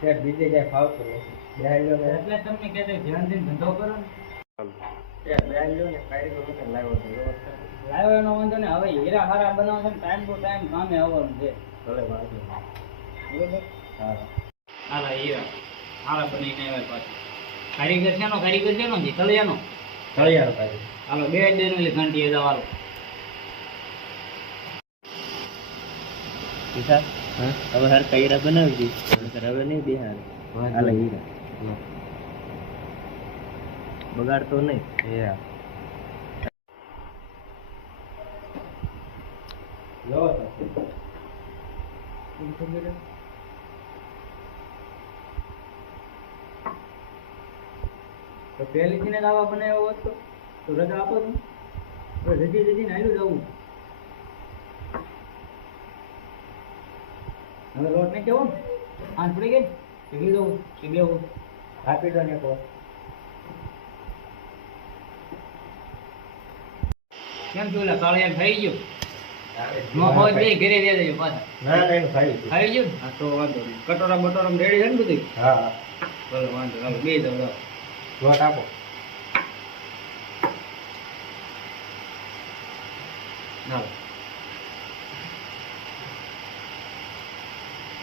તે બીજે જાય ફાવતું નથી. બેહાલ્યો ને એટલે તમને કહેતો ધ્યાન દઈને ધંધો કરો ને. તે બેહાલ્યો ને કારીગર વગર લાવ્યો છે વ્યવસ્થા. લાવ્યો એનો વાંધો ને. હવે હીરા હારા બનાવો છે ને ટાઈમ ટુ ટાઈમ કામે આવવાનું છે. ભલે વાંધો નહીં. બરોબર. હા હારા હીરા હારા બનીને આવ્યા પાછા. કારીગર છે ને તળિયાનો તળિયાનો કારીગર. હાલો બે જ દેનો એટલે ઘંટી એ દવાલો. ઈશા હવે હર કઈરા બનાવી દી હવે નહીં બિહાર હાલે હીરા બગાડતો નહીં તો પહેલીથી ને દાવા બનાવ્યો હોત તો રજા આપો તમે. રજી ને આવ્યું જવું. હવે લોટ ને કેવો આંચ પડી ગઈ શીખી દઉં કે બેવું આપી દો ને કો કેમ છું એટલે કાળિયા ખાઈ ગયો નો હોય બે ઘરે દે દેજો પાછા. ના નહીં ખાઈ ખાઈ ગયું હા તો વાંધો નહીં. કટોરા બટોરા રેડી છે ને બધું. હા ભલે વાંધો હાલો બે દઉં લોટ આપો હાલો